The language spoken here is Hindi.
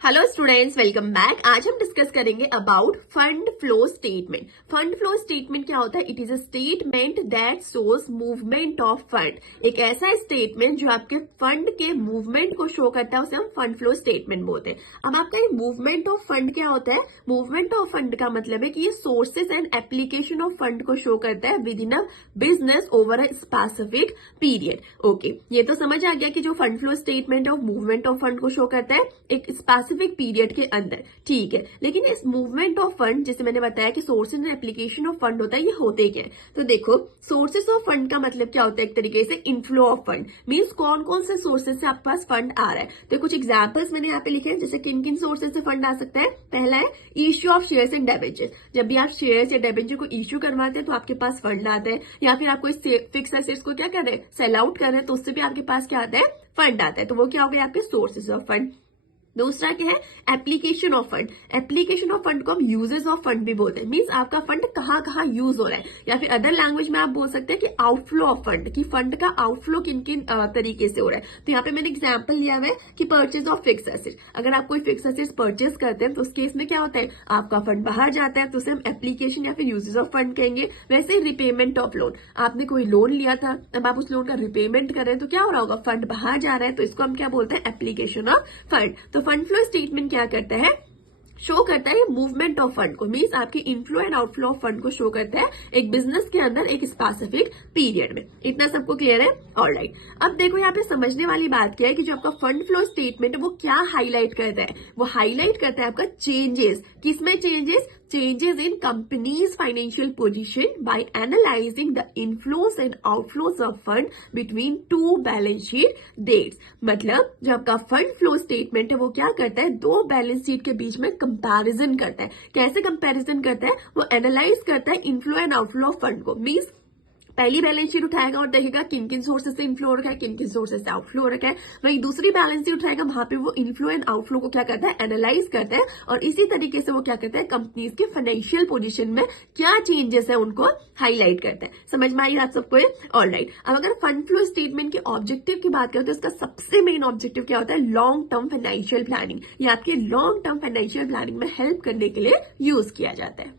Hello students, welcome back. आज हम डिस्कस करेंगे about fund flow statement. Fund flow statement क्या होता है? It is a statement that shows movement of fund. एक ऐसा स्टेटमेंट जो आपके फंड के मूवमेंट को शो करता है, उसे हम फंड फ्लो स्टेटमेंट बोलते हैं। अब आपका ये मूवमेंट ऑफ फंड क्या होता है? मूवमेंट ऑफ फंड का मतलब है कि ये sources and application of fund को शो करता है with in a business over a specific period. Okay, ये तो समझ आ गया कि जो fund flow statement of movement of fund को शो करता है एक स्पेसिफिक पीरियड के अंदर, ठीक है। लेकिन इस मूवमेंट ऑफ फंड, जैसे मैंने बताया कि sources and application of fund होता है, ये होते क्या है? तो देखो, सोर्सेज ऑफ फंड का मतलब क्या होता है? एक तरीके से इनफ्लो ऑफ फंड मींस कौन कौन से सोर्सेज से आपके पास फंड आ रहा है। तो कुछ एग्जांपल्स मैंने यहाँ पे लिखे हैं, जैसे किन किन सोर्सेज से फंड आ सकता है। पहला है issue of shares and debentures. जब भी आप शेयर्स या डिबेंचर को इश्यू करवाते हैं तो आपके पास फंड आता है, या फिर आप कोई फिक्स एसेट्स को क्या कर रहे हैं, सेल आउट कर रहे हैं, तो उससे भी आपके पास क्या आता है? फंड आता है। तो वो क्या हो गया? आपके सोर्सेज ऑफ फंड। दूसरा क्या है? Application of fund. Application of fund को हम यूजेस ऑफ फंड भी बोलते हैं, मींस आपका फंड कहाँ कहाँ यूज हो रहा है, या फिर अदर लैंग्वेज में आप बोल सकते हैं कि आउटफ्लो ऑफ फंड, कि फंड का आउटफ्लो किन किन तरीके से हो रहा है। तो यहाँ पे मैंने एग्जांपल लिया हुआ है कि परचेज ऑफ फिक्स एसेट। अगर आप कोई फिक्स एसेट परचेज करते हैं तो उस केस में क्या होता है? आपका फंड बाहर जाता है, तो उसे हम एप्लीकेशन या फिर यूजेस ऑफ फंड कहेंगे। वैसे रिपेमेंट ऑफ लोन, आपने कोई लोन लिया था, अब आप उस लोन का रिपेमेंट कर रहे हैं, तो क्या हो रहा होगा? फंड बाहर जा रहा है, तो इसको हम क्या बोलते हैं? Application of fund. तो फंड फ्लो स्टेटमेंट क्या करता है? शो करता है मूवमेंट ऑफ फंड को, मींस आपकी inflow and outflow of fund को शो करता है एक बिजनेस के अंदर एक स्पेसिफिक पीरियड में। इतना सबको क्लियर है? ऑलराइट। अब देखो, यहाँ पे समझने वाली बात क्या है कि जो आपका फंड फ्लो स्टेटमेंट है वो क्या हाईलाइट करता है? वो हाईलाइट करता है आपका चेंजेस। किसमें changes? Changes in companies financial position by analysing the inflows and outflows of fund between two balance sheet dates. मतलब जो आपका फंड फ्लो स्टेटमेंट है वो क्या करता है? दो बैलेंस शीट के बीच में कंपैरिजन करता है। कैसे कंपैरिजन करता है? वो एनालाइज करता है inflow and outflow of fund को। मींस पहली बैलेंस शीट उठाएगा और देखेगा किन किन सोर्सेज से इनफ्लो हो रखा है, किन किन सोर्सेज से आउटफ्लो हो रखा है। वही दूसरी बैलेंस शीट उठाएगा, वहां पे वो इनफ्लो एंड आउटफ्लो को क्या करता है? एनालाइज करता है। और इसी तरीके से वो क्या करता है? कंपनीज के फाइनेंशियल पोजीशन में क्या चेंजेस है उनको हाईलाइट करता है। समझ में आई आप सबको? ऑलराइट। अब अगर फंड फ्लो स्टेटमेंट के ऑब्जेक्टिव की बात करें तो इसका सबसे मेन ऑब्जेक्टिव क्या होता है? Long term financial planning. ये आपके लॉन्ग टर्म फाइनेंशियल प्लानिंग में हेल्प करने के लिए यूज किया जाता है।